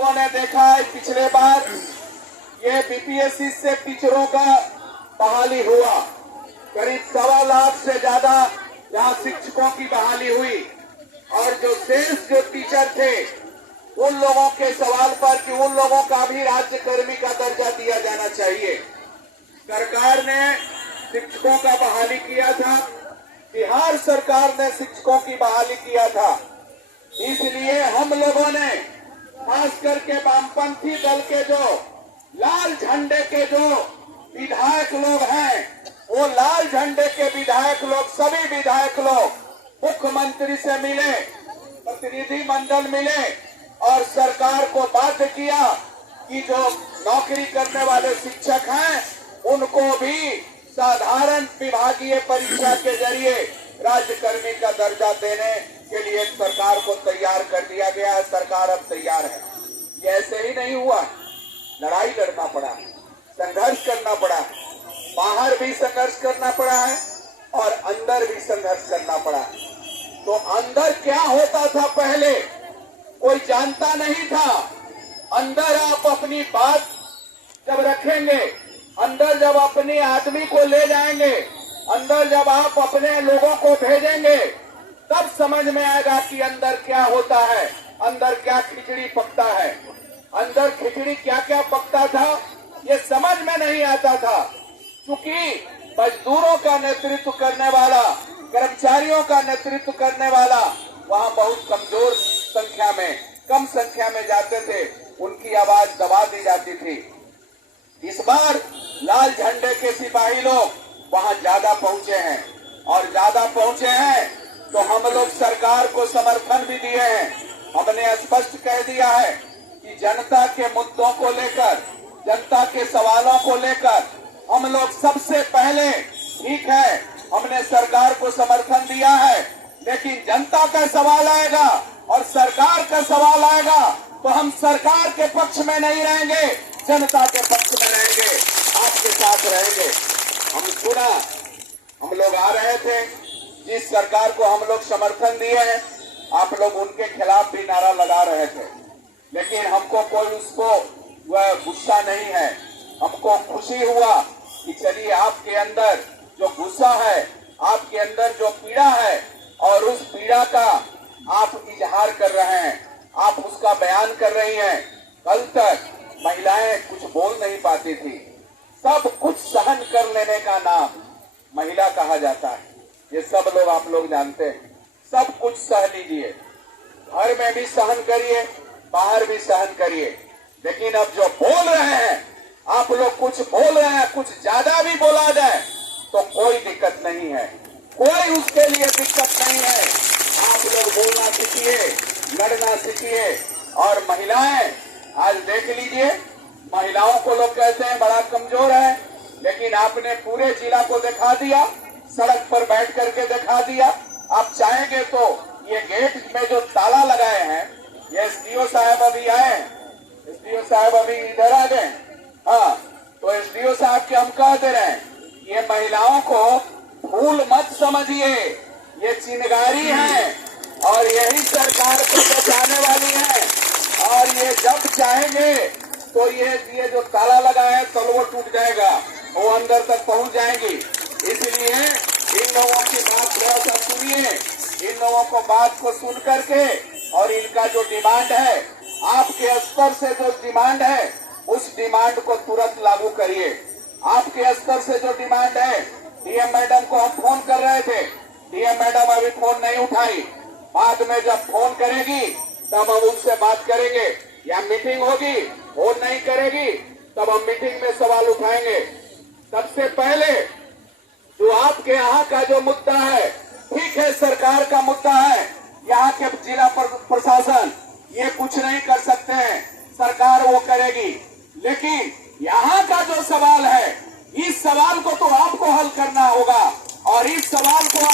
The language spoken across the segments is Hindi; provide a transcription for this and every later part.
लोगों ने देखा है पिछले बार ये बीपीएससी से टीचरों का बहाली हुआ, करीब 1.25 लाख से ज्यादा यहाँ शिक्षकों की बहाली हुई। और जो शेष जो टीचर थे उन लोगों के सवाल पर कि उन लोगों का भी राज्य कर्मी का दर्जा दिया जाना चाहिए, सरकार ने शिक्षकों का बहाली किया था। बिहार सरकार ने शिक्षकों की बहाली किया था। इसलिए हम लोगों ने खास करके वामपंथी दल के जो लाल झंडे के जो विधायक लोग हैं, वो लाल झंडे के विधायक लोग, सभी विधायक लोग मुख्यमंत्री से मिले, प्रतिनिधि मंडल मिले और सरकार को बाध्य किया कि जो नौकरी करने वाले शिक्षक हैं उनको भी साधारण विभागीय परीक्षा के जरिए राज्यकर्मी का दर्जा देने के लिए सरकार को तैयार कर दिया गया है। सरकार अब तैयार है। ये ऐसे ही नहीं हुआ, लड़ाई लड़ना पड़ा, संघर्ष करना पड़ा, बाहर भी संघर्ष करना पड़ा है और अंदर भी संघर्ष करना पड़ा। तो अंदर क्या होता था पहले कोई जानता नहीं था। अंदर आप अपनी बात जब रखेंगे, अंदर जब अपने आदमी को ले जाएंगे, अंदर जब आप अपने लोगों को भेजेंगे, तब समझ में आएगा कि अंदर क्या होता है, अंदर क्या खिचड़ी पकता है। अंदर खिचड़ी क्या क्या पकता था ये समझ में नहीं आता था, क्योंकि मजदूरों का नेतृत्व करने वाला, कर्मचारियों का नेतृत्व करने वाला वहाँ बहुत कमजोर संख्या में, कम संख्या में जाते थे, उनकी आवाज दबा दी जाती थी। इस बार लाल झंडे के सिपाही लोग वहाँ ज्यादा पहुँचे हैं और ज्यादा पहुँचे हैं तो हम लोग सरकार को समर्थन भी दिए हैं। हमने स्पष्ट कह दिया है कि जनता के मुद्दों को लेकर, जनता के सवालों को लेकर हम लोग सबसे पहले, ठीक है हमने सरकार को समर्थन दिया है, लेकिन जनता का सवाल आएगा और सरकार का सवाल आएगा तो हम सरकार के पक्ष में नहीं रहेंगे, जनता के पक्ष में रहेंगे, आपके साथ रहेंगे। हम सुना, हम लोग आ रहे थे, जिस सरकार को हम लोग समर्थन दिए हैं आप लोग उनके खिलाफ भी नारा लगा रहे थे, लेकिन हमको कोई उसको वह गुस्सा नहीं है। हमको खुशी हुआ कि चलिए आपके अंदर जो गुस्सा है, आपके अंदर जो पीड़ा है और उस पीड़ा का आप इजहार कर रहे हैं, आप उसका बयान कर रही हैं। कल तक महिलाएं कुछ बोल नहीं पाती थी, सब कुछ सहन कर लेने का नाम महिला कहा जाता है, ये सब लोग आप लोग जानते हैं। सब कुछ सह लीजिए, घर में भी सहन करिए, बाहर भी सहन करिए, लेकिन अब जो बोल रहे हैं आप लोग, कुछ बोल रहे हैं, कुछ ज्यादा भी बोला जाए तो कोई दिक्कत नहीं है, कोई उसके लिए दिक्कत नहीं है। आप लोग बोलना सीखिए, लड़ना सीखिए। और महिलाएं आज देख लीजिए, महिलाओं को लोग कहते हैं बड़ा कमजोर है, लेकिन आपने पूरे जिला को दिखा दिया, सड़क पर बैठ करके दिखा दिया। आप चाहेंगे तो ये गेट में जो ताला लगाए हैं, ये एसडीओ साहब अभी आए, एसडीओ साहब अभी इधर आ गए, हाँ, तो एसडीओ साहब के हम कह दे रहे हैं, ये महिलाओं को फूल मत समझिए, ये चिंगारी है और यही सरकार को बचाने वाली है। और ये जब चाहेंगे तो ये जो ताला लगा है तो वो टूट जाएगा, वो अंदर तक पहुंच जाएंगी। इसलिए इन लोगों की बात थोड़ा सा सुनिए, इन लोगों को बात को सुन करके और इनका जो डिमांड है, आपके स्तर से जो डिमांड है उस डिमांड को तुरंत लागू करिए। आपके स्तर से जो डिमांड है, डीएम मैडम को हम फोन कर रहे थे, डीएम मैडम अभी फोन नहीं उठाई, बाद में जब फोन करेगी तब हम उनसे बात करेंगे, या मीटिंग होगी, फोन नहीं करेगी तब हम मीटिंग में सवाल उठाएंगे। सबसे पहले जो आपके यहाँ का जो मुद्दा है, ठीक है सरकार का मुद्दा है, यहाँ के जिला प्रशासन ये कुछ नहीं कर सकते हैं, सरकार वो करेगी, लेकिन यहाँ का जो सवाल है, इस सवाल को तो आपको हल करना होगा। और इस सवाल को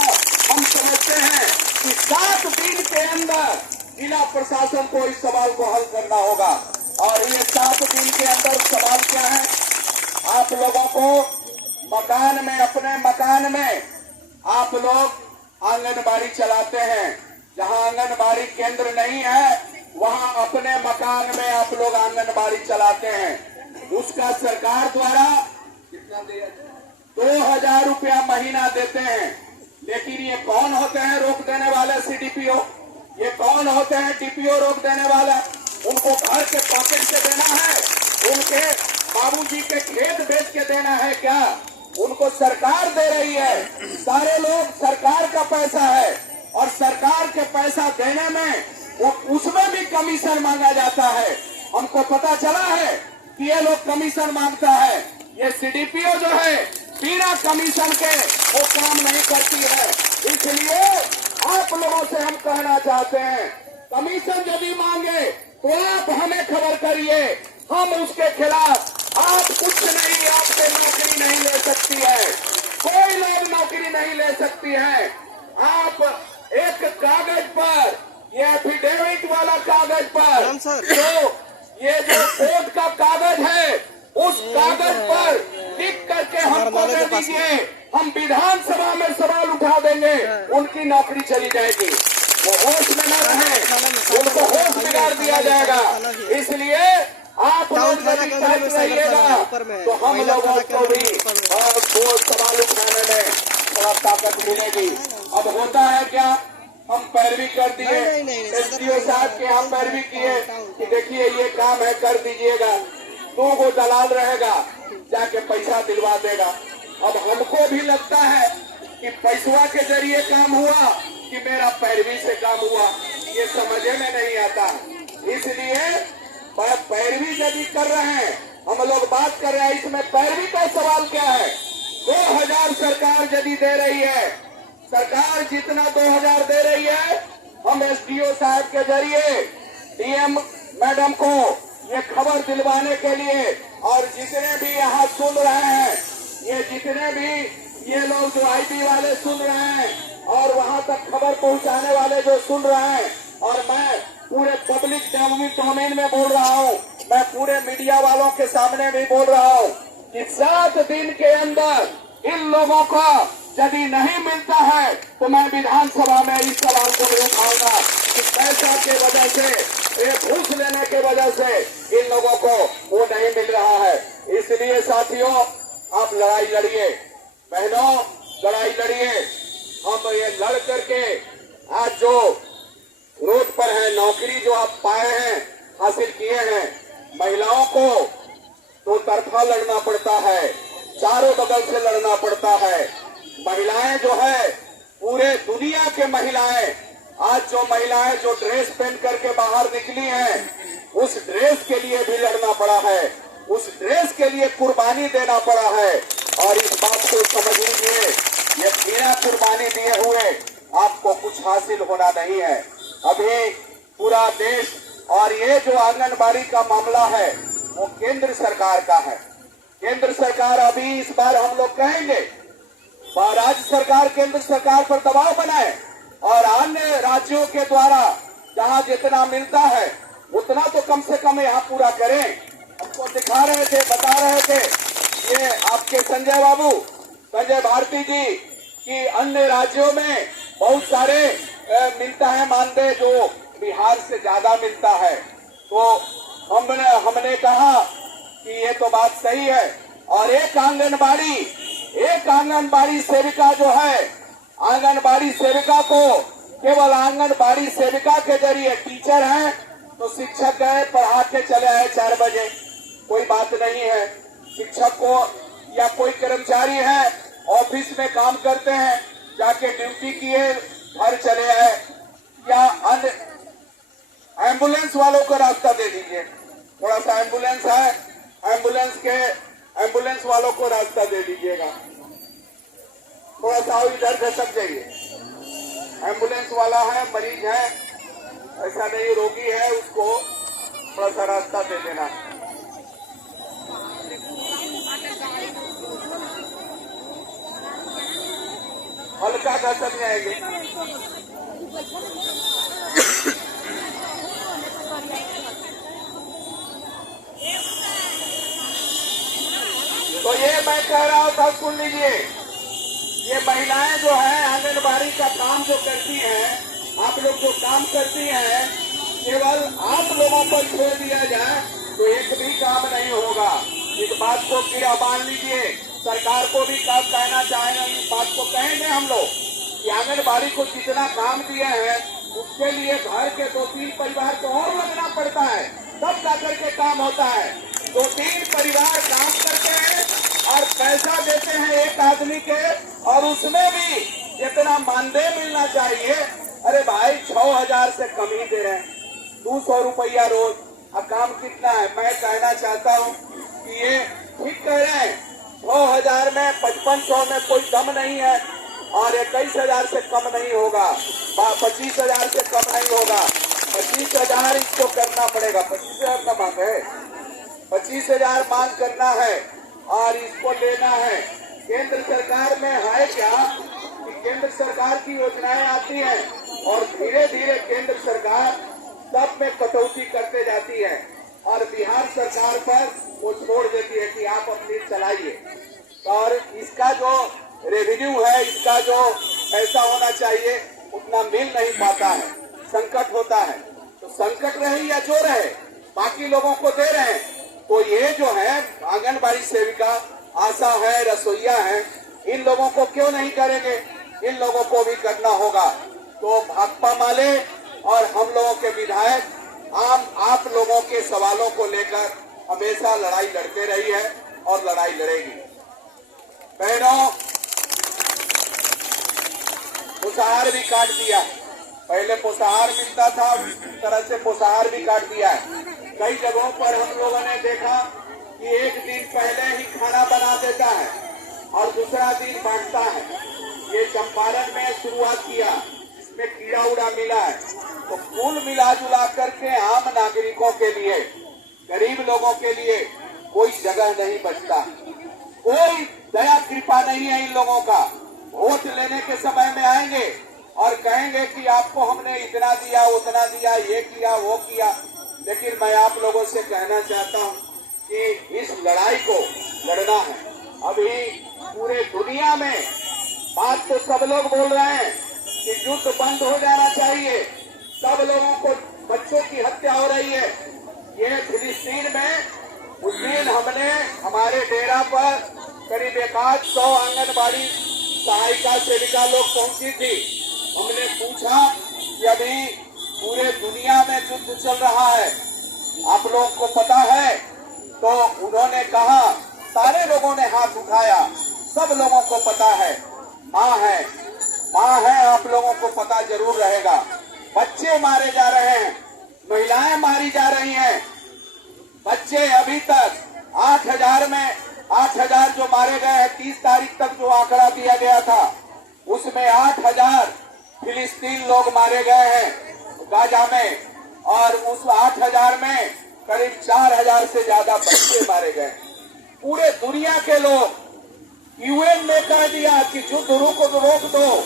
हम समझते हैं कि 7 दिन के अंदर जिला प्रशासन को इस सवाल को हल करना होगा। और ये 7 दिन के अंदर सवाल क्या है, आप लोगों को मकान में, अपने मकान में आप लोग आंगनबाड़ी चलाते हैं, जहां आंगनबाड़ी केंद्र नहीं है वहां अपने मकान में आप लोग आंगनबाड़ी चलाते हैं। उसका सरकार द्वारा कितना दिया, 2000 रुपया महीना देते हैं। लेकिन ये कौन होते हैं रोक देने वाले सीडीपीओ? ये कौन होते हैं डीपीओ रोक देने वाला? उनको घर के पॉकेट से देना है? उनके बाबूजी के खेत बेच के देना है क्या? उनको सरकार दे रही है। सारे लोग सरकार का पैसा है और सरकार के पैसा देने में वो उसमें भी कमीशन मांगा जाता है। हमको पता चला है कि ये लोग कमीशन मांगता है। ये सीडीपीओ जो है बिना कमीशन के वो काम नहीं करती है। इसलिए आप लोगों से हम कहना चाहते हैं, कमीशन यदि मांगे तो आप हमें खबर करिए, हम उसके खिलाफ। आप कुछ नहीं, आपसे नौकरी नहीं ले सकती है, कोई लोग नौकरी नहीं ले सकती है। आप एक कागज पर, ये एफिडेविट वाला कागज पर, तो ये जो कोर्ट का कागज है उस कागज पर लिख करके हमको दे दीजिए, हम विधानसभा में सवाल उठा देंगे, उनकी नौकरी चली जाएगी। वो होश में न रहे, उनको होश बिगाड़ दिया जाएगा। इसलिए आप लोग यदि कहते रहिएगा तो हम लोगों को भी वो सवाल उठाने में थोड़ा ताकत मिलेगी। अब होता है क्या, हम पैरवी कर दिए, एसडीओ साहब के हम पैरवी किए कि देखिए ये काम है कर दीजिएगा, 2 गो दलाल रहेगा जाके पैसा दिलवा देगा। अब हमको भी लगता है कि पैसवा के जरिए काम हुआ कि मेरा पैरवी से काम हुआ, ये समझे में नहीं आता। इसलिए पैरवी यदि कर रहे हैं, हम लोग बात कर रहे हैं, इसमें पैरवी का सवाल क्या है? 2000 सरकार यदि दे रही है, सरकार जितना 2000 दे रही है, हम एसडीओ साहब के जरिए डीएम मैडम को ये खबर दिलवाने के लिए, और जितने भी यहाँ सुन रहे हैं, ये जितने भी ये लोग जो आईबी वाले सुन रहे हैं और वहाँ तक खबर पहुँचाने वाले जो सुन रहे हैं, और मैं पूरे पब्लिक डोमेन में बोल रहा हूँ, मैं पूरे मीडिया वालों के सामने भी बोल रहा हूँ कि 7 दिन के अंदर इन लोगों को यदि नहीं मिलता है तो मैं विधानसभा में इस सवाल को भी उठाऊंगा कि पैसा के वजह से, घूस लेने के वजह से इन लोगों को वो नहीं मिल रहा है। इसलिए साथियों, आप लड़ाई लड़िए, बहनों लड़ाई लड़िए। हम ये लड़ करके आज जो रोड पर है, नौकरी जो आप पाए हैं, हासिल किए हैं, महिलाओं को 2 तरफा लड़ना पड़ता है, चारों बगल से लड़ना पड़ता है। महिलाएं जो है, पूरे दुनिया के महिलाएं, आज जो महिलाएं जो ड्रेस पहन करके बाहर निकली हैं, उस ड्रेस के लिए भी लड़ना पड़ा है, उस ड्रेस के लिए कुर्बानी देना पड़ा है। और इस बात को समझ लीजिए, ये बिना कुर्बानी दिए हुए आपको कुछ हासिल होना नहीं है। अभी पूरा देश, और ये जो आंगनबाड़ी का मामला है वो केंद्र सरकार का है। केंद्र सरकार, अभी इस बार हम लोग कहेंगे राज्य सरकार केंद्र सरकार पर दबाव बनाए और अन्य राज्यों के द्वारा जहां जितना मिलता है उतना तो कम से कम यहाँ पूरा करें। हमको दिखा रहे थे, बता रहे थे ये आपके संजय बाबू, संजय भारती जी, कि अन्य राज्यों में बहुत सारे मिलता है मानदेय जो बिहार से ज्यादा मिलता है। तो हमने कहा कि ये तो बात सही है, और एक आंगनबाड़ी सेविका जो है, आंगनबाड़ी सेविका को केवल आंगनबाड़ी सेविका के जरिए, टीचर हैं तो शिक्षक गए पढ़ा के चले आए 4 बजे, कोई बात नहीं है। शिक्षक को या कोई कर्मचारी है ऑफिस में काम करते हैं, जाके ड्यूटी किए घर चले आए, या अन्य एम्बुलेंस वालों को रास्ता दे दीजिए, थोड़ा सा एम्बुलेंस है, एम्बुलेंस वालों को रास्ता दे दीजिएगा, थोड़ा सा इधर घसक जाइए। एम्बुलेंस वाला है, मरीज है, ऐसा नहीं रोगी है, उसको थोड़ा सा रास्ता दे देना। हल्का घसक जाएंगे। तो ये मैं कह रहा था, सुन लीजिए, ये महिलाएं जो है आंगनबाड़ी का काम जो करती हैं, आप लोग जो काम करती हैं, केवल आप लोगों पर छोड़ दिया जाए तो एक भी काम नहीं होगा। इस बात को गिरा बांध लीजिए। सरकार को भी कहना चाहेंगे, इस बात को कहेंगे हम लोग कि आंगनबाड़ी को जितना काम दिया है उसके लिए घर के 2-3 परिवार को और लगना पड़ता है, तब जाकर के काम होता है। 2-3 परिवार काम करते हैं और पैसा देते हैं एक आदमी के, और उसमें भी जितना मानदेय मिलना चाहिए, अरे भाई 6,000 से कम ही दे रहे हैं, 200 रुपया रोज। अब काम कितना है? मैं कहना चाहता हूँ कि ये ठीक कह रहे हैं, 6,000 में 5500 में कोई दम नहीं है, और 21,000 से कम नहीं होगा, 25,000 से कम नहीं होगा। 25,000 इसको करना पड़ेगा। 25,000 का मांग है, 25,000 मांग करना है और इसको लेना है। केंद्र सरकार में है क्या कि केंद्र सरकार की योजनाएं आती हैं और धीरे धीरे केंद्र सरकार सब में कटौती करते जाती है और बिहार सरकार पर वो छोड़ देती है कि आप अपनी चलाइए। और इसका जो रेवेन्यू है, इसका जो पैसा होना चाहिए उतना मिल नहीं पाता है, संकट होता है। तो संकट रहे या जो रहे, बाकी लोगों को दे रहे हैं। तो ये जो है आंगनबाड़ी सेविका, आशा है, रसोईया है, इन लोगों को क्यों नहीं करेंगे? इन लोगों को भी करना होगा। तो भाकपा माले और हम लोगों के विधायक आप लोगों के सवालों को लेकर हमेशा लड़ाई लड़ते रही है और लड़ाई लड़ेगी। बहनों, पोषाहार भी काट दिया। पहले पोषाहार मिलता था, उस तरह से पोषाहार भी काट दिया है। कई जगहों पर हम लोगों ने देखा कि एक दिन पहले ही खाना बना देता है और दूसरा दिन बांटता है। ये चंपारण में शुरुआत किया, इसमें कीड़ा उड़ा मिला है। तो कुल मिला जुला करके आम नागरिकों के लिए, गरीब लोगों के लिए कोई जगह नहीं बचता, कोई दया कृपा नहीं है इन लोगों का। वोट लेने के समय में आएंगे और कहेंगे कि आपको हमने इतना दिया, उतना दिया, ये किया, वो किया। लेकिन मैं आप लोगों से कहना चाहता हूँ कि इस लड़ाई को लड़ना है। अभी पूरे दुनिया में बात तो सब लोग बोल रहे हैं कि युद्ध बंद हो जाना चाहिए। सब लोगों को, बच्चों की हत्या हो रही है। ये फिलिस्तीन में उस दिन हमने हमारे डेरा पर करीब 100 आंगनबाड़ी सहायिका सेविका लोग पहुंची थी। हमने पूछा कि अभी पूरे दुनिया में युद्ध चल रहा है, आप लोगों को पता है? तो उन्होंने कहा, सारे लोगों ने हाथ उठाया, सब लोगों को पता है। माँ है, आप लोगों को पता जरूर रहेगा। बच्चे मारे जा रहे हैं, महिलाएं मारी जा रही हैं। बच्चे अभी तक 8,000 में 8,000 जो मारे गए हैं, 30 तारीख तक जो आंकड़ा दिया गया था उसमें 8,000 फिलिस्तीन लोग मारे गए हैं गाजा में, और उस 8,000 में करीब 4,000 से ज्यादा बच्चे मारे गए। पूरे दुनिया के लोग, यूएन ने कह दिया कि युद्ध रोक दो,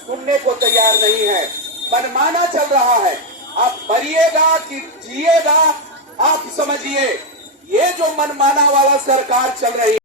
सुनने को तैयार नहीं है। मनमाना चल रहा है। आप मरिएगा कि जिएगा आप समझिए। ये जो मनमाना वाला सरकार चल रही है।